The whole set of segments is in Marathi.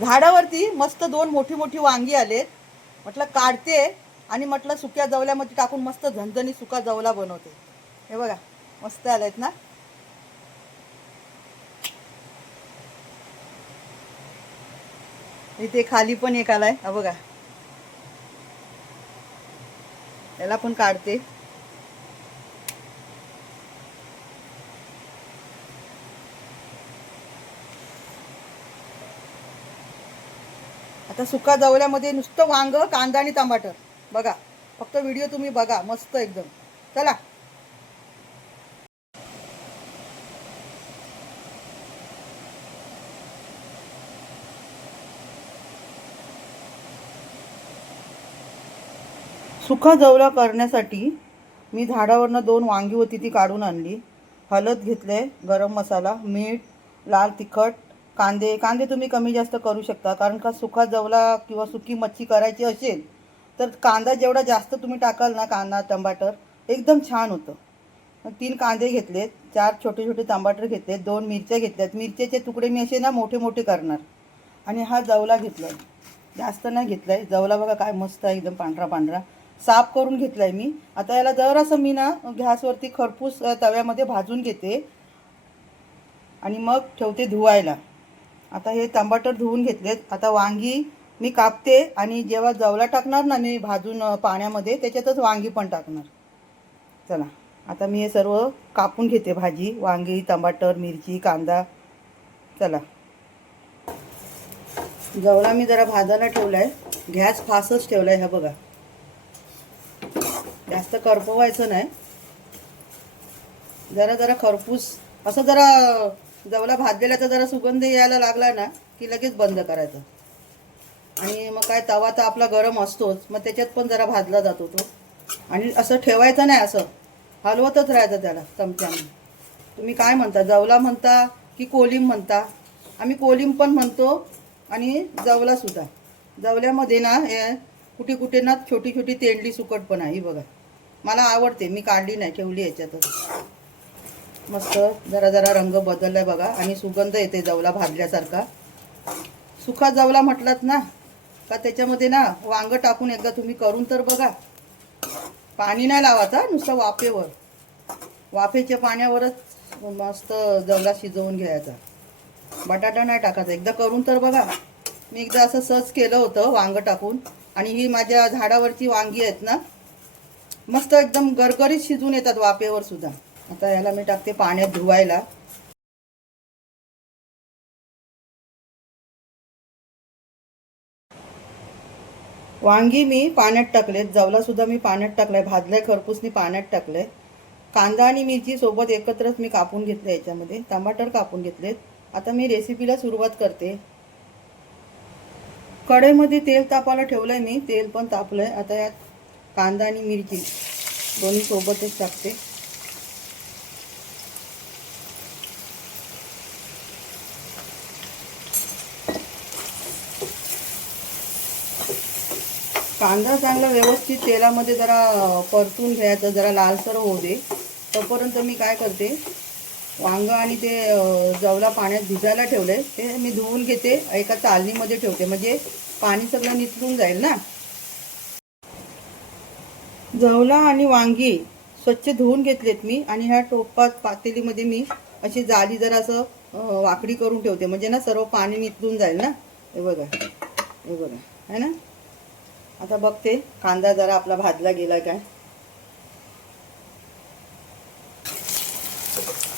झाडावरती मस्त दोन मोठी मोठी वांगी आलेत. म्हटलं काढते आणि म्हटलं सुक्या जवल्यामध्ये टाकून मस्त झणझणी सुका जवला बनवते. हे बघा मस्त आलेत ना? इथे खाली पण एक आलाय. हा बघा. याला पण काढते. आता सुका जवल्यामध्ये नुसतं वांग कांदा आणि टमाटर. बघा फक्त व्हिडिओ तुम्ही बघा मस्त एकदम. चला. सुका जवला करण्यासाठी मी झाडावरनं दोन वांगी होती ती काढून आणली. हळद घेतले गरम मसाला मीठ लाल तिखट कांदे कांदे तुम्ही कमी जास्त करू शकता. कारण का सुका जवला किंवा सुकी मच्छी करायची असेल तर कांदा जेवढा जास्त तुम्ही टाकाल ना कांदा टमाटर एकदम छान होतं. तीन कांदे घेतलेत चार छोटे छोटे टमाटर घेतलेत दोन मिरच्या घेतल्यात. मिरच्याचे तुकडे मी असे ना मोठे मोठे करणार. आणि हा जवला घेतला आहे जास्त नाही घेतला आहे जवला बघा काय मस्त आहे एकदम पांढरा पांढरा. साफ करून घेतला आहे मी. आता याला जरासं मी ना गॅसवरती खरपूस तव्यामध्ये भाजून घेते. आणि मग ठेवते धुवायला. आता हे टमाटर धुवून घेतलेत. आता वांगी मी कापते आणि जेव्हा जवला टाकणार ना मी भाजून पाण्यामध्ये त्याच्यातच वांगी पण टाकणार. चला आता मी हे सर्व कापून घेते भाजी वांगी टमाटर मिरची कांदा. चला. जवळा मी जरा भाजायला ठेवला आहे गॅस फासच ठेवला आहे हा बघा. जास्त करपवायचं नाही. जरा जरा खरपूस असं जरा जवला भाजलेल्याचा जरा सुगंध यायला लागला ना की लगेच बंद करायचं. आणि मग काय तवा तर आपला गरम असतोच मग त्याच्यात पण जरा भाजला जातो तो. आणि असं ठेवायचं नाही असं. हलवतच राहायचं त्याला चमच्याने. तुम्ही काय म्हणता? जवला म्हणता की कोलिम म्हणता? आम्ही कोलिम पण म्हणतो आणि जवलासुद्धा जवल्यामध्ये ना हे कुठे कुठे ना छोटी छोटी तेंडली सुकट पण आहे ही बघा. मला आवडते मी काढली नाही ठेवली याच्यातच. मस्त जरा जरा रंग बदललाय बघा. आणि सुगंध येते जवला भाजल्यासारखा. सुखा जवला म्हटलात ना का त्याच्यामध्ये ना वांग टाकून एकदा तुम्ही करून तर बघा. पाणी नाही लावायचं नुसतं वाफेवर. वाफेच्या पाण्यावरच मस्त जवला शिजवून घ्यायचा. बटाटा नाही टाकायचा. एकदा करून तर बघा. मी एकदा असं सहज केलं होतं वांग टाकून. आणि ही माझ्या झाडावरची वांगी आहेत ना मस्त एकदम गरगरीत शिजून येतात वाफेवर सुद्धा. आता याला मी टाकते पाण्यात धुवायला. वांगी मी पाण्यात टाकलेत. जवला सुद्धा मी पाण्यात टाकलाय. भाजलाय खरपूसनी पाण्यात टाकलंय. कांदा आणि मिरची सोबत एकत्रच मी कापून घेतले याच्यामध्ये. टमाटर कापून घेतलेत. आता मी रेसिपीला सुरुवात करते. कढईमध्ये तेल तापायला ठेवलंय मी. तेल पण तापलंय. आता यात कांदा आणि मिरची दोन्ही सोबतच टाकते. कांदा चांगला व्यवस्थित तेलामध्ये जरा परतून घ्यायचा जरा लालसर होऊ दे. तोपर्यंत मी काय करते वांग आणि ते जवला पाण्यात भिजायला आहे ते मी धुवून घेते एका चालणीमध्ये ठेवते. म्हणजे पाणी सगळं निचलून जाईल ना? जवला आणि वांगी स्वच्छ धुवून घेतलेत मी आणि ह्या टोपात पातेलीमध्ये मी अशी जाली जरा असं वाकडी करून ठेवते. म्हणजे ना सर्व पाणी निचलून जाईल ना? हे बघा हे बघा है ना? आता बघते कांदा जरा आपला भाजला गेला काय.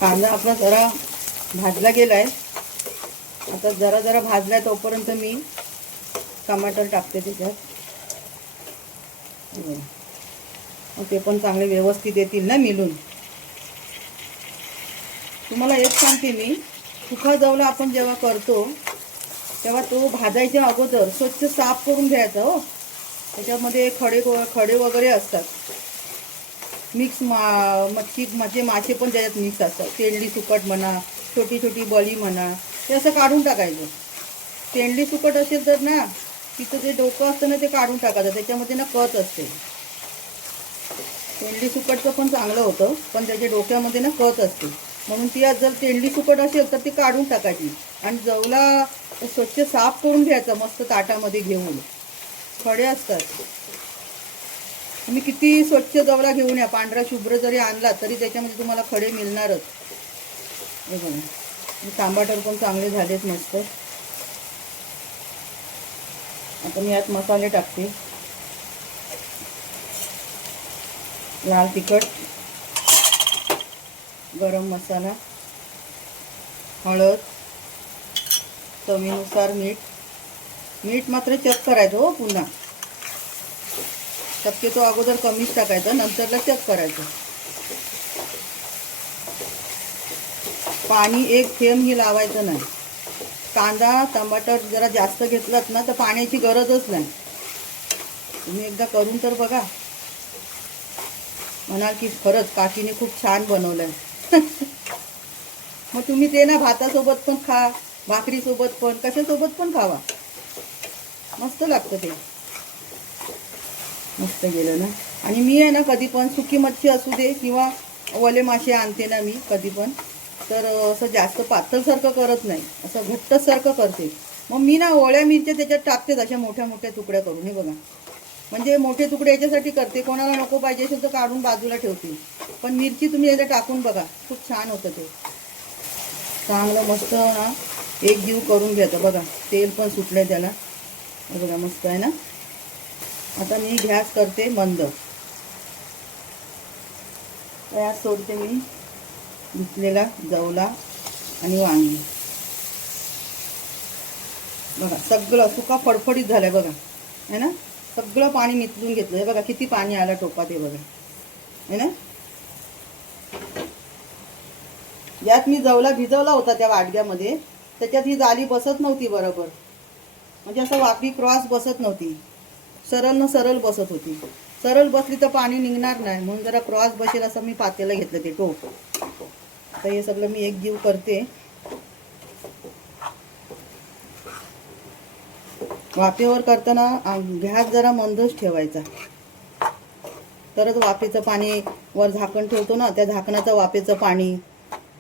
कांदा आपला जरा भाजला गेलाय. आता जरा जरा भाजलाय तोपर्यंत मी टमाटर टाकते त्याच्यात. ते पण चांगले व्यवस्थित येतील ना मिळून. तुम्हाला एक सांगते मी सुखा जवला आपण जेव्हा करतो तेव्हा तो भाजायच्या अगोदर स्वच्छ साफ करून घ्यायचा हो. त्याच्यामध्ये खडे खडे वगैरे असतात. मिक्स मा मच्छी म्हणजे मासे पण त्याच्यात मिक्स असतात. तेंडली सुकट म्हणा छोटी छोटी बळी म्हणा ते असं काढून टाकायचं. तेंडली सुकट असेल तर ना तिथं जे डोकं असतं ना ते काढून टाकायचं. त्याच्यामध्ये ना कच असते. तेंडली सुकटचं पण चांगलं होतं पण त्याच्या डोक्यामध्ये ना कच असते. म्हणून ती आज जर तेंडली सुकट असेल तर ती काढून टाकायची. आणि जवला स्वच्छ साफ करून घ्यायचा मस्त ताटामध्ये घेऊन. खडे असतात. तुम्ही किती स्वच्छ जवळा घेऊन या पांढरा शुभ्र जरी आणला तरी त्याच्यामध्ये तुम्हाला खडे मिळणारच. हे बघा पण चांगले झालेत मस्त. आता मी यात मसाले टाकते. लाल तिखट गरम मसाला हळद चवीनुसार मीठ मीठ मात्र चेक करायचं हो पुन्हा. शक्यतो अगोदर कमीच टाकायचं नंतरला चेक करायचं. पाणी एक थेंब ही लावायचं नाही. कांदा टमाटर जरा जास्त घेतलात ना तर पाण्याची गरजच नाही. तुम्ही एकदा करून तर बघा. म्हणाल की खरंच काकीने खूप छान बनवलंय. मग तुम्ही ते ना भातासोबत पण खा भाकरीसोबत पण कशासोबत पण खावा. मस्त लागतं ते. मस्त गेलं ना. आणि मी आहे ना कधी पण सुकी मच्छी असू दे किंवा ओले मासे आणते ना मी कधी पण तर असं जास्त पातळसारखं करत नाही. असं घट्टसारखं करते. मग मी ना ओळ्या मिरच्या त्याच्यात टाकतेच अशा मोठ्या मोठ्या तुकड्या करून हे बघा. म्हणजे मोठे तुकडे याच्यासाठी करते. कोणाला नको पाहिजे असेल तर काढून बाजूला ठेवते. पण मिरची तुम्ही याच्यात टाकून बघा. खूप छान होतं ते. चांगलं मस्त ना एक जीव करून घ्यायचं बघा. तेल पण सुटलं त्याला. हे बघा मस्त आहे ना? आता मी गॅस करते मंद गॅस सोडते मी. धुतलेला जवला आणि वांगी. बघा सगळं सुका फडफडीत झालंय बघा. है ना? सगळं पाणी निचलून घेतलं. हे बघा किती पाणी आलं टोपात हे बघा. है ना? यात मी जवला भिजवला होता त्या वाडग्यामध्ये. त्याच्यात ही जाली बसत नव्हती बरोबर. म्हणजे असं वाकडी क्रॉस बसत नव्हती. सरळ न सरळ बसत होती. सरळ बसली तर पाणी निघणार नाही. म्हणून जरा क्रॉस बसेल असं मी पातेला घेतलं ते टोप आता हे सगळं मी एक जीव करते. वाफेवर करताना घ्यास गॅस जरा मंदच ठेवायचा. तरच वाफेचं पाणी वर झाकण ठेवतो ना त्या झाकणाचं वाफेचं पाणी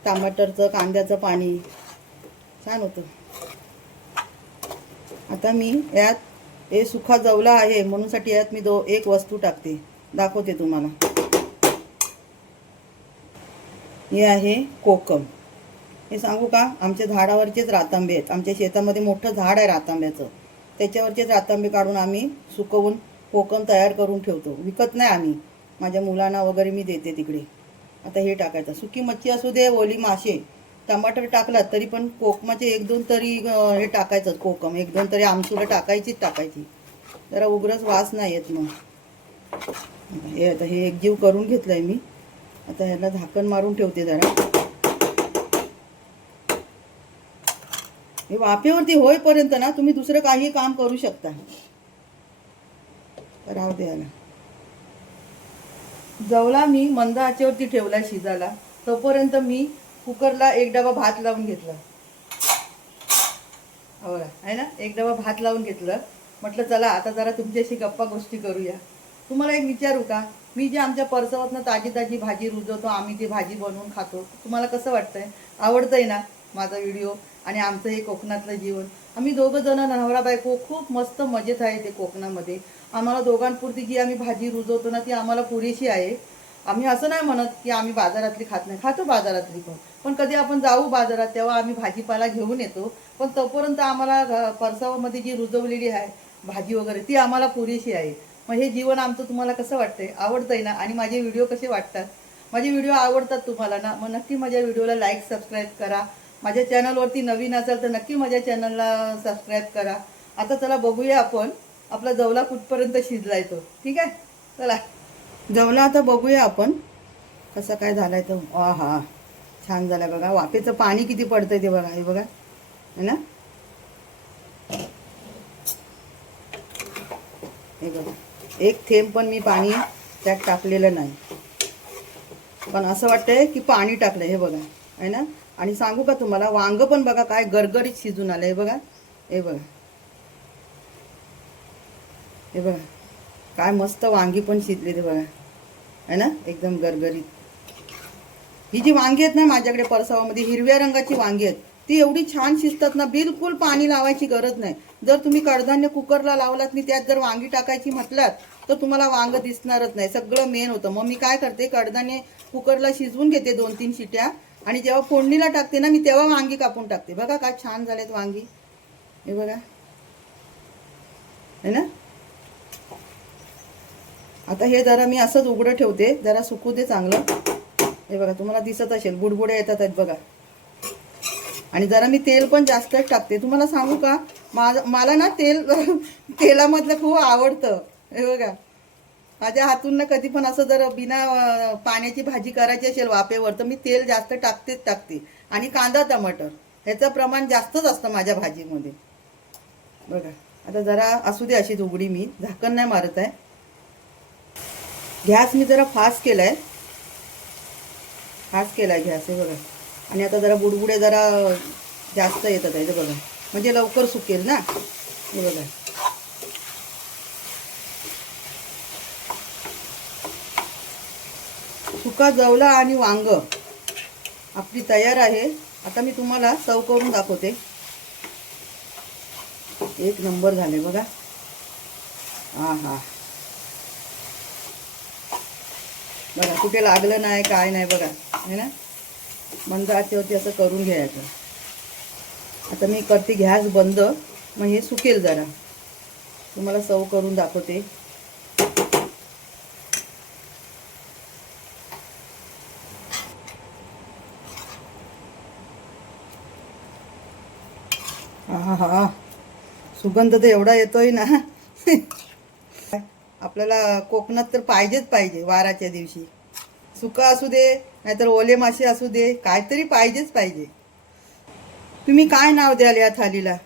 टमाटरचं कांद्याचं पाणी. छान होतं. आता मी यात हे सुखा जवला आहे म्हणूनसाठी यात मी दो एक वस्तू टाकते. दाखवते तुम्हाला. हे आहे कोकम. हे सांगू का? आमच्या झाडावरचेच रातांबे आहेत. आमच्या शेतामध्ये मोठं झाड आहे रातांब्याचं. त्याच्यावरचेच रातांबे काढून आम्ही सुकवून कोकम तयार करून ठेवतो. विकत नाही आम्ही. माझ्या मुलांना वगैरे मी देते तिकडे. आता हे टाकायचं. सुकी मच्छी असू दे ओली मासे टमाटर टाकलात तरी पण कोकमाचे एक दोन तरी हे टाकायचं कोकम. एक दोन तरी आमसूला टाकायचीच टाकायची. जरा उग्रच वास नाही येत मग. हे आता हे एकजीव करून घेतलंय मी. आता ह्याला झाकण मारून ठेवते जरा. हे वाफेवरती होईपर्यंत ना तुम्ही दुसरं काही काम करू शकता. राहू द्याला जवळा जवला मी मंद आचेवरती ठेवला शिजायला. तोपर्यंत मी कुकरला एक डबा भात लावून घेतला. हो ना, आहे ना? एक डबा भात लावून घेतलं. म्हटलं चला आता जरा तुमच्याशी गप्पा गोष्टी करूया. तुम्हाला एक विचारू का? मी जे आमच्या परसवातनं ताजी ताजी भाजी रुजवतो आम्ही ती भाजी बनवून खातो. तुम्हाला कसं वाटतंय? आवडतंय ना माझा व्हिडिओ आणि आमचं हे कोकणातलं जीवन? आम्ही दोघं जण नवरा बायको खूप मस्त मजेत आहे ते कोकणामध्ये. आम्हाला दोघांपुरती जी आम्ही भाजी रुजवतो ना ती आम्हाला पुरेशी आहे. आम्ही असं नाही म्हणत की आम्ही बाजारातली खात नाही. खातो बाजारातली पण. पण कधी आपण जाऊ बाजारात तेव्हा आम्ही भाजीपाला घेऊन येतो. पण तोपर्यंत आम्हाला परसावामध्ये जी रुजवलेली आहे भाजी वगैरे ती आम्हाला पुरेशी आहे. मग हे जीवन आमचं तुम्हाला कसं वाटतंय? आवडतंय ना? आणि माझे व्हिडिओ कसे वाटतात? माझे व्हिडिओ आवडतात तुम्हाला ना? मग नक्की माझ्या व्हिडिओला लाईक सबस्क्राईब करा. माझ्या चॅनलवरती नवीन असेल तर नक्की माझ्या चॅनलला सबस्क्राईब करा. आता चला बघूया आपण आपला जवला कुठपर्यंत शिजलाय तो. ठीक आहे? चला. जवला आता बघूया आपण कसा काय झालाय तो. हा हा छान झाला बघा. वाफेचं पाणी किती पडतंय ते बघा. हे बघा. है ना? हे बघा. एक थेंब पण मी पाणी त्यात टाकलेलं नाही. पण असं वाटतंय की पाणी टाकलं हे बघा. आहे ना? आणि सांगू का तुम्हाला वांग पण बघा काय गरगरीत शिजून आलं हे बघा. हे बघा. हे बघा. काय मस्त वांगी पण शिजले ते बघा. है ना? एकदम गरगरीत. ही जी वांगी आहेत ना माझ्याकडे परसावामध्ये हिरव्या रंगाची वांगी आहेत ती एवढी छान शिजतात ना बिलकुल पाणी लावायची गरज नाही. जर तुम्ही कडधान्य कुकरला लावलात आणि त्यात जर वांगी टाकायची म्हटलात तर तुम्हाला वांग दिसणारच नाही. सगळं मेन होतं. मग मी काय करते कडधान्य कुकरला शिजवून घेते दोन तीन शिट्या आणि जेव्हा फोडणीला टाकते ना मी तेव्हा वांगी कापून टाकते. बघा काय छान झालेत वांगी. हे बघा. है ना? आता हे जरा मी असंच उघडं ठेवते. जरा सुकू दे चांगलं. हे बघा तुम्हाला दिसत असेल बुडबुड्या येतात आहेत बघा. आणि जरा मी तेल पण जास्तच टाकते. तुम्हाला सांगू का? मा- मला ना तेल तेलामधलं खूप आवडतं. हे बघा. माझ्या हातून ना कधी पण असं जर बिना पाण्याची भाजी करायची असेल वाफेवर तर मी तेल जास्त टाकतेच टाकते. आणि कांदा टमाटर. ह्याचं प्रमाण जास्तच असतं माझ्या भाजीमध्ये. बघा. आता जरा असू दे अशीच उघडी मी. झाकण नाही मारत आहे. गॅस मी जरा फास्ट केलाय. हाच केला गॅस हे बघा. आणि आता जरा बुडबुडे जरा जास्त येतात आहे बघा. म्हणजे लवकर सुकेल ना? हे बघा. सुका जवला आणि वांग. आपली तयार आहे. आता मी तुम्हाला चव करून दाखवते. एक नंबर झाले बघा. हा हा. बघा कुठे लागलं नाही काय नाही बघा. आहे ना? मंद आचेवरती असं करून घ्यायचं. आता मी करते गॅस बंद मग हे सुकेल जरा. तुम्हाला सव करून दाखवते. हा हा सुगंध तर एवढा येतोय ना. आपल्याला कोकणात तर पाहिजेच पाहिजे वाराच्या दिवशी. सुका असू दे नाहीतर ओले मासे असू दे काहीतरी पाहिजेच पाहिजे. तुम्ही काय नाव द्याल या थालीला?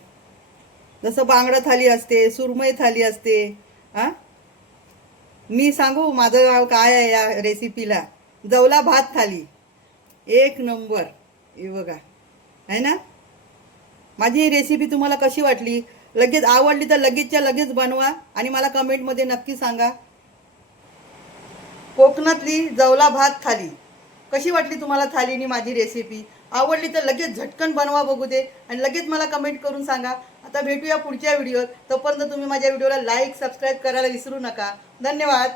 जसं बांगडा थाली असते सुरमई थाली असते हा? मी सांगू माझं नाव काय आहे या रेसिपीला जवला भात थाली. एक नंबर. हे बघा. आहे ना? माझी रेसिपी तुम्हाला कशी वाटली? लगेच आवडली तर लगेचच्या लगेच बनवा आणि मला कमेंटमध्ये नक्की सांगा. कोकणातली जवला भात थाली. कशी वाटली तुम्हाला थालीनी माझी रेसिपी आवडली तर लगेच झटकन बनवा बघू दे. आणि लगेच मला कमेंट करून सांगा. आता भेटूया पुढच्या व्हिडिओत तोपर्यंत तुम्ही माझ्या व्हिडिओला लाईक सबस्क्राईब करायला विसरू नका. धन्यवाद.